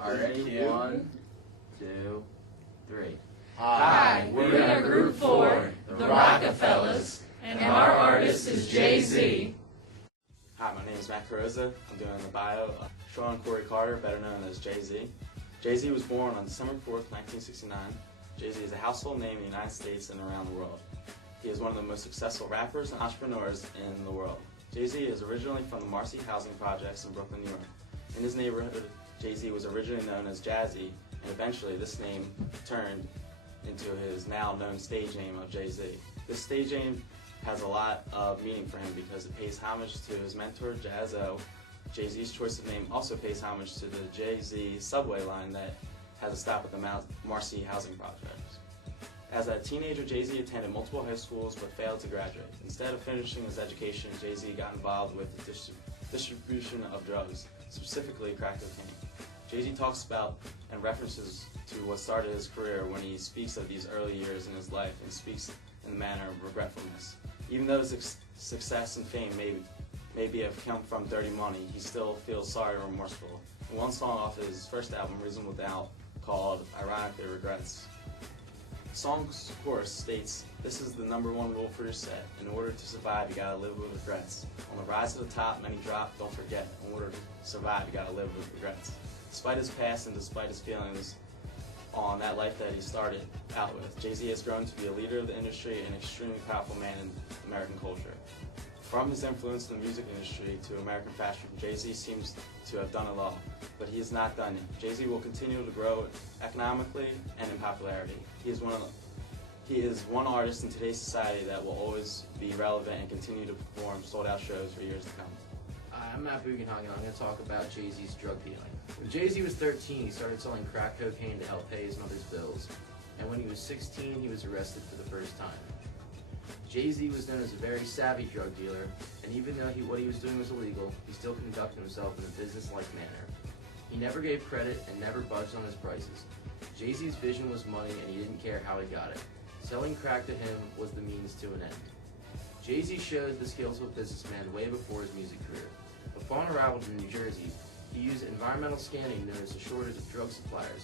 Already? 1, 2, 3. Hi, we're Hrmgrp4, the Rockefellers, and our artist is Jay Z. Hi, my name is Matt Carosa. I'm doing the bio of Sean Corey Carter, better known as Jay Z. Jay Z was born on December 4th, 1969. Jay Z is a household name in the United States and around the world. He is one of the most successful rappers and entrepreneurs in the world. Jay Z is originally from the Marcy housing projects in Brooklyn, New York. In his neighborhood, Jay Z was originally known as Jazzy, and eventually this name turned into his now known stage name of Jay Z. This stage name has a lot of meaning for him because it pays homage to his mentor Jaz-O. Jay Z's choice of name also pays homage to the Jay Z subway line that has a stop at the Marcy housing projects. As a teenager, Jay Z attended multiple high schools but failed to graduate. Instead of finishing his education, Jay Z got involved with the distribution of drugs, specifically crack cocaine. Jay Z talks about and references to what started his career when he speaks of these early years in his life and speaks in the manner of regretfulness. Even though his success and fame may have come from dirty money, he still feels sorry or remorseful. In one song off his first album, Reasonable Doubt, called Ironically Regrets, the song's chorus states, "This is the #1 rule for your set. In order to survive, you gotta live with regrets. On the rise to the top, many drop, don't forget. In order to survive, you gotta live with regrets." Despite his past and despite his feelings on that life that he started out with, Jay Z has grown to be a leader of the industry and an extremely powerful man in American culture. From his influence in the music industry to American fashion, Jay Z seems to have done it all, but he is not done yet. Jay Z will continue to grow economically and in popularity. He is one artist in today's society that will always be relevant and continue to perform sold-out shows for years to come. I'm Matt Bugenhagen, and I'm going to talk about Jay Z's drug dealing. When Jay Z was 13, he started selling crack cocaine to help pay his mother's bills, and when he was 16, he was arrested for the first time. Jay Z was known as a very savvy drug dealer, and even though what he was doing was illegal, he still conducted himself in a business-like manner. He never gave credit and never budged on his prices. Jay Z's vision was money, and he didn't care how he got it. Selling crack to him was the means to an end. Jay Z showed the skills of a businessman way before his music career. Upon arrival to New Jersey, he used environmental scanning to notice a shortage of drug suppliers.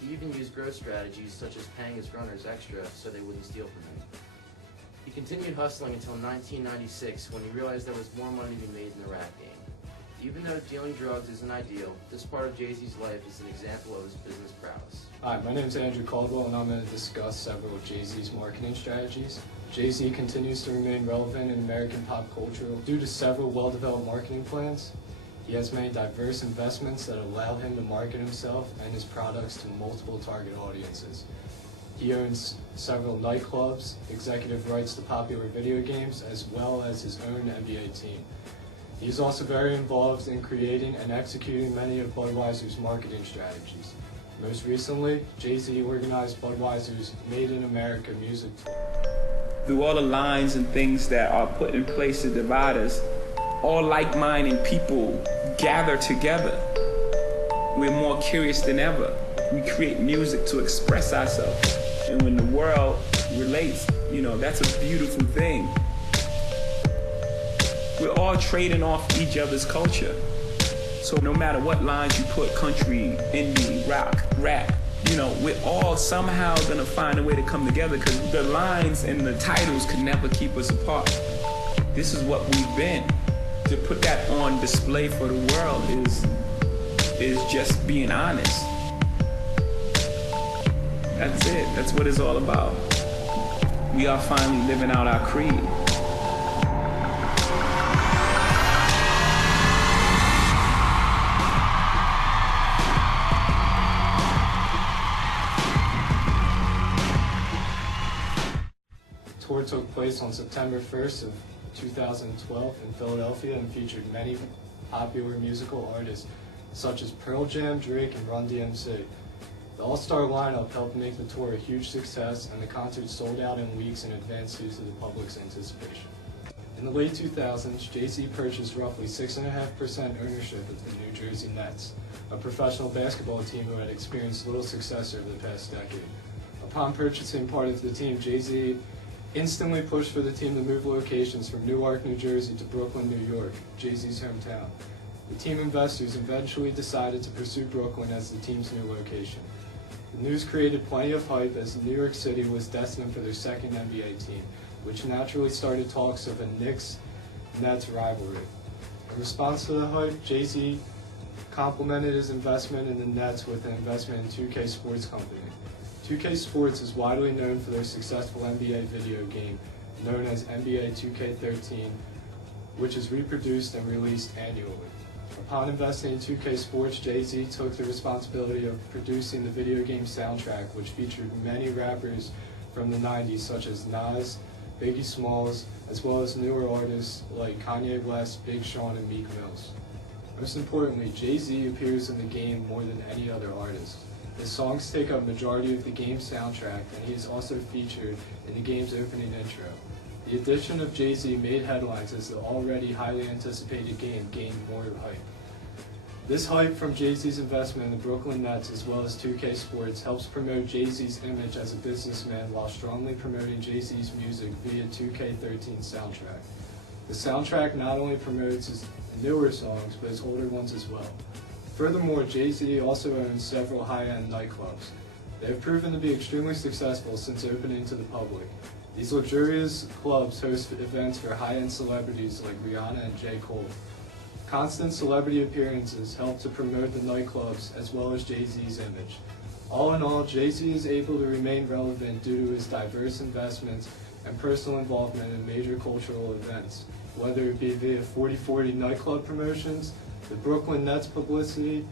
He even used growth strategies such as paying his runners extra so they wouldn't steal from him. He continued hustling until 1996 when he realized there was more money to be made in the rap game. Even though dealing drugs isn't ideal, this part of Jay Z's life is an example of his business prowess. Hi, my name is Andrew Caldwell, and I'm going to discuss several of Jay Z's marketing strategies. Jay Z continues to remain relevant in American pop culture due to several well-developed marketing plans. He has many diverse investments that allow him to market himself and his products to multiple target audiences. He owns several nightclubs, executive rights to popular video games, as well as his own NBA team. He is also very involved in creating and executing many of Budweiser's marketing strategies. Most recently, Jay Z organized Budweiser's Made in America music tour. Through all the lines and things that are put in place to divide us, all like-minded people gather together. We're more curious than ever. We create music to express ourselves. And when the world relates, that's a beautiful thing. We're all trading off each other's culture. So no matter what lines you put, country, indie, rock, rap, we're all somehow gonna find a way to come together because the lines and the titles could never keep us apart. This is what we've been. To put that on display for the world is just being honest. That's it. That's what it's all about. We are finally living out our creed. The tour took place on September 1st of 2012 in Philadelphia and featured many popular musical artists such as Pearl Jam, Drake, and Run DMC. The all-star lineup helped make the tour a huge success, and the concert sold out in weeks in advance due to the public's anticipation. In the late 2000s, Jay Z purchased roughly 6.5% ownership of the New Jersey Nets, a professional basketball team who had experienced little success over the past decade. Upon purchasing part of the team, Jay Z instantly pushed for the team to move locations from Newark, New Jersey to Brooklyn, New York, Jay Z's hometown. The team investors eventually decided to pursue Brooklyn as the team's new location. The news created plenty of hype as New York City was destined for their second NBA team, which naturally started talks of a Knicks-Nets rivalry. In response to the hype, Jay Z complemented his investment in the Nets with an investment in 2K Sports Company. 2K Sports is widely known for their successful NBA video game known as NBA 2K13, which is reproduced and released annually. Upon investing in 2K Sports, Jay Z took the responsibility of producing the video game soundtrack, which featured many rappers from the 90s such as Nas, Biggie Smalls, as well as newer artists like Kanye West, Big Sean, and Meek Mills. Most importantly, Jay Z appears in the game more than any other artist. His songs take up majority of the game's soundtrack, and he is also featured in the game's opening intro. The addition of Jay Z made headlines as the already highly anticipated game gained more hype. This hype from Jay Z's investment in the Brooklyn Nets as well as 2K Sports helps promote Jay Z's image as a businessman while strongly promoting Jay Z's music via 2K13 soundtrack. The soundtrack not only promotes his newer songs but his older ones as well. Furthermore, Jay Z also owns several high-end nightclubs. They have proven to be extremely successful since opening to the public. These luxurious clubs host events for high-end celebrities like Rihanna and J. Cole. Constant celebrity appearances help to promote the nightclubs as well as Jay Z's image. All in all, Jay Z is able to remain relevant due to his diverse investments and personal involvement in major cultural events, whether it be via 40/40 nightclub promotions, the Brooklyn Nets publicity,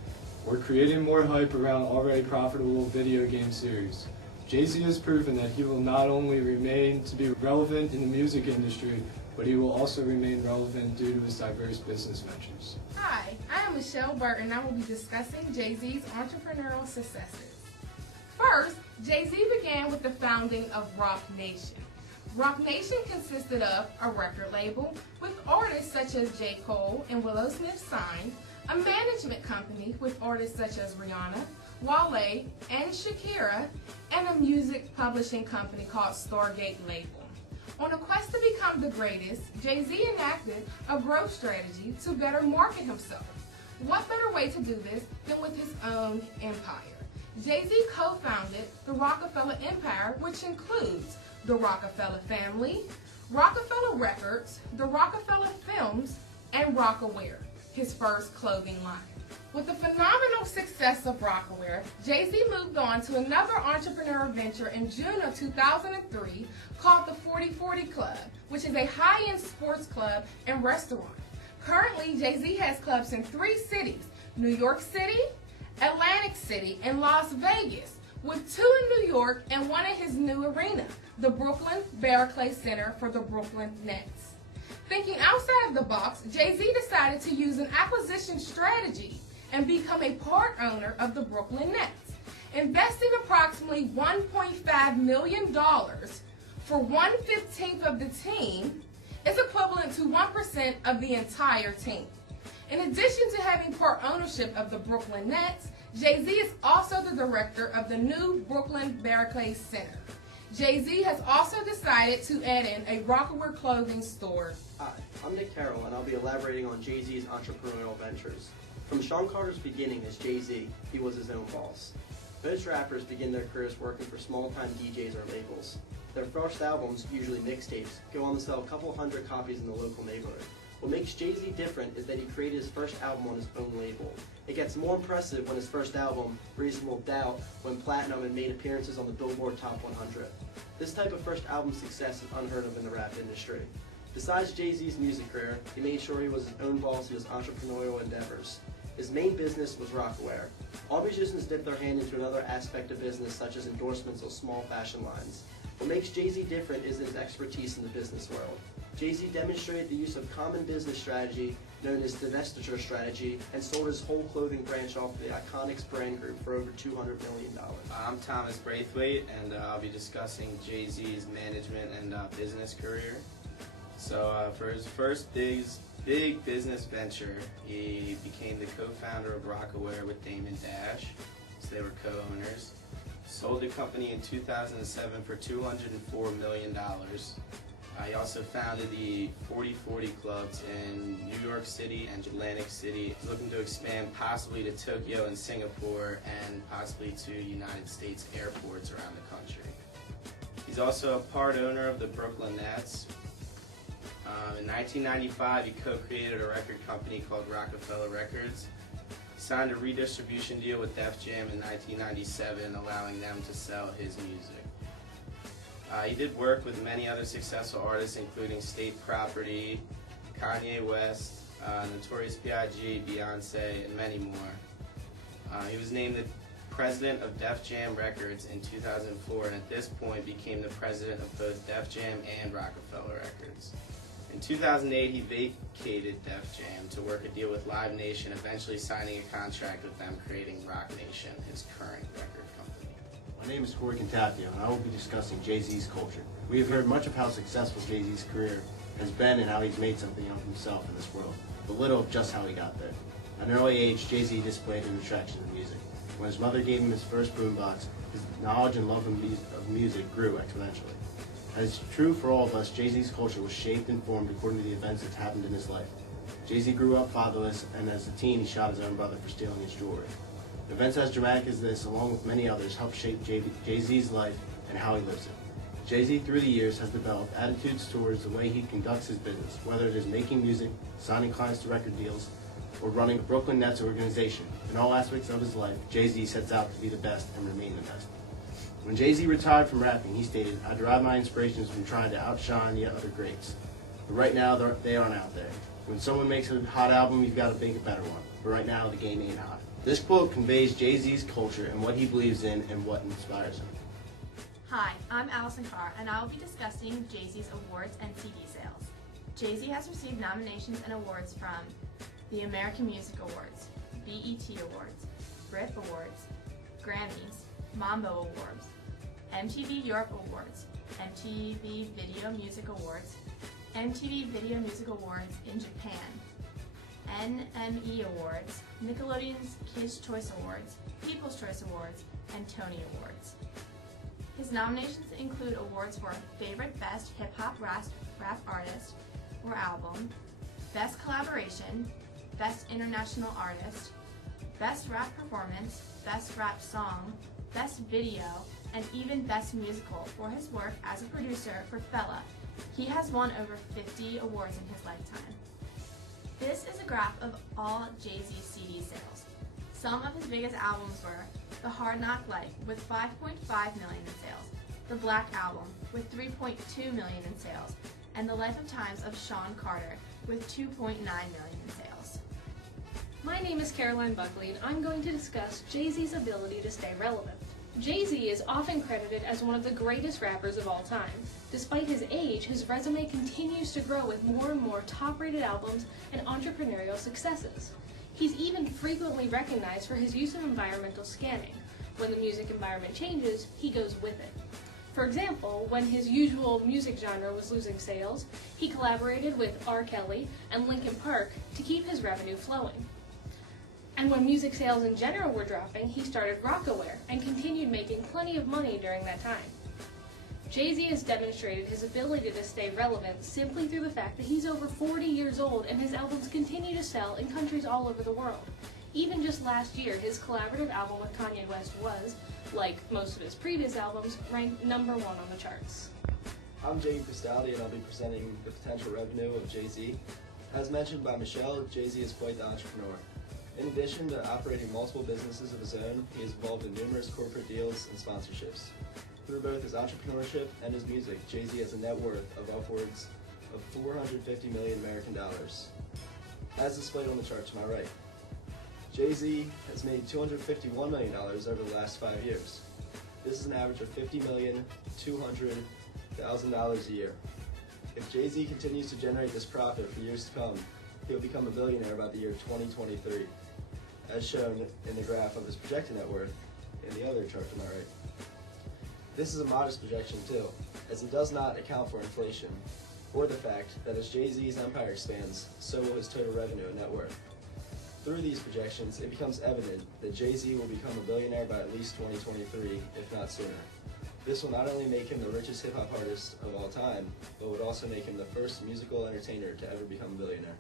or creating more hype around already profitable video game series. Jay Z has proven that he will not only remain to be relevant in the music industry, but he will also remain relevant due to his diverse business ventures. Hi, I am Michelle Burton, and I will be discussing Jay Z's entrepreneurial successes. First, Jay Z began with the founding of Roc Nation. Roc Nation consisted of a record label with artists such as J. Cole and Willow Smith signed, a management company with artists such as Rihanna, Wale, and Shakira, and a music publishing company called Stargate Label. On a quest to become the greatest, Jay Z enacted a growth strategy to better market himself. What better way to do this than with his own empire? Jay Z co-founded the Rockefeller Empire, which includes the Rockefeller family, Rockefeller Records, the Rockefeller Films, and Rocawear, his first clothing line. With the phenomenal success of Rocawear, Jay Z moved on to another entrepreneurial venture in June of 2003 called the 40/40 Club, which is a high-end sports club and restaurant. Currently, Jay Z has clubs in 3 cities, New York City, Atlantic City, and Las Vegas, with 2 in New York and 1 in his new arena, the Brooklyn Barclays Center for the Brooklyn Nets. Thinking outside of the box, Jay Z decided to use an acquisition strategy and become a part owner of the Brooklyn Nets, investing approximately $1.5 million for 1/15 of the team is equivalent to 1% of the entire team. In addition to having part ownership of the Brooklyn Nets, Jay Z is also the director of the new Brooklyn Barclays Center. Jay Z has also decided to add in a Rocawear clothing store. Hi, I'm Nick Carroll, and I'll be elaborating on Jay Z's entrepreneurial ventures. From Sean Carter's beginning as Jay Z, he was his own boss. Most rappers begin their careers working for small-time DJs or labels. Their first albums, usually mixtapes, go on to sell a couple hundred copies in the local neighborhood. What makes Jay Z different is that he created his first album on his own label. It gets more impressive when his first album, Reasonable Doubt, went platinum and made appearances on the Billboard Top 100. This type of first album success is unheard of in the rap industry. Besides Jay Z's music career, he made sure he was his own boss in his entrepreneurial endeavors. His main business was Rocawear. All musicians dip their hand into another aspect of business, such as endorsements of small fashion lines. What makes Jay Z different is his expertise in the business world. Jay Z demonstrated the use of common business strategy known as divestiture strategy and sold his whole clothing branch off the Iconics brand group for over $200 million. I'm Thomas Braithwaite, and I'll be discussing Jay Z's management and business career. So for his first big business venture, he became the co-founder of Rocawear with Damon Dash, so they were co-owners. Sold the company in 2007 for $204 million. He also founded the 40/40 clubs in New York City and Atlantic City. He's looking to expand possibly to Tokyo and Singapore and possibly to United States airports around the country. He's also a part owner of the Brooklyn Nets. In 1995, he co-created a record company called Rockefeller Records. He signed a redistribution deal with Def Jam in 1997, allowing them to sell his music. He did work with many other successful artists, including State Property, Kanye West, Notorious B.I.G., Beyonce, and many more. He was named the president of Def Jam Records in 2004, and at this point became the president of both Def Jam and Rockefeller Records. In 2008, he vacated Def Jam to work a deal with Live Nation, eventually signing a contract with them, creating Rock Nation, his current record company. My name is Hrmgrp4 Jay Z, and I will be discussing Jay Z's culture. We have heard much of how successful Jay Z's career has been and how he's made something of himself in this world, but little of just how he got there. At an early age, Jay Z displayed an attraction to music. When his mother gave him his first boombox, his knowledge and love of music grew exponentially. As true for all of us, Jay Z's culture was shaped and formed according to the events that happened in his life. Jay Z grew up fatherless, and as a teen, he shot his own brother for stealing his jewelry. Events as dramatic as this, along with many others, helped shape Jay Z's life and how he lives it. Jay Z, through the years, has developed attitudes towards the way he conducts his business, whether it is making music, signing clients to record deals, or running the Brooklyn Nets organization. In all aspects of his life, Jay Z sets out to be the best and remain the best. When Jay Z retired from rapping, he stated, "I derive my inspirations from trying to outshine the other greats. But right now, they aren't out there. When someone makes a hot album, you've got to make a better one. But right now, the game ain't hot." This quote conveys Jay Z's culture and what he believes in and what inspires him. Hi, I'm Allison Carr, and I will be discussing Jay Z's awards and CD sales. Jay Z has received nominations and awards from the American Music Awards, BET Awards, Brit Awards, Grammys, Mambo Awards, MTV Europe Awards, MTV Video Music Awards, MTV Video Music Awards in Japan, NME Awards, Nickelodeon's Kids' Choice Awards, People's Choice Awards, and Tony Awards. His nominations include awards for Favorite Best Hip Hop Rap Artist or Album, Best Collaboration, Best International Artist, Best Rap Performance, Best Rap Song, Best Video, and even Best Musical for his work as a producer for Fela. He has won over 50 awards in his lifetime. This is a graph of all Jay Z's CD sales. Some of his biggest albums were The Hard Knock Life with 5.5 million in sales, The Black Album with 3.2 million in sales, and The Life of Times of Sean Carter with 2.9 million in sales. My name is Caroline Buckley, and I'm going to discuss Jay Z's ability to stay relevant. Jay Z is often credited as one of the greatest rappers of all time. Despite his age, his resume continues to grow with more and more top-rated albums and entrepreneurial successes. He's even frequently recognized for his use of environmental scanning. When the music environment changes, he goes with it. For example, when his usual music genre was losing sales, he collaborated with R. Kelly and Linkin Park to keep his revenue flowing. And when music sales in general were dropping, he started Rockaware and continued making plenty of money during that time. Jay Z has demonstrated his ability to stay relevant simply through the fact that he's over 40 years old and his albums continue to sell in countries all over the world. Even just last year, his collaborative album with Kanye West was, like most of his previous albums, ranked #1 on the charts. I'm Jay Cristaldi, and I'll be presenting the potential revenue of Jay Z. As mentioned by Michelle, Jay Z is quite the entrepreneur. In addition to operating multiple businesses of his own, he is involved in numerous corporate deals and sponsorships. Through both his entrepreneurship and his music, Jay Z has a net worth of upwards of 450 million American dollars. As displayed on the chart to my right, Jay Z has made $251 million over the last 5 years. This is an average of $50,200,000 a year. If Jay Z continues to generate this profit for years to come, he will become a billionaire by the year 2023, as shown in the graph of his projected net worth in the other chart to my right. This is a modest projection too, as it does not account for inflation, or the fact that as Jay Z's empire expands, so will his total revenue and net worth. Through these projections, it becomes evident that Jay Z will become a billionaire by at least 2023, if not sooner. This will not only make him the richest hip-hop artist of all time, but would also make him the first musical entertainer to ever become a billionaire.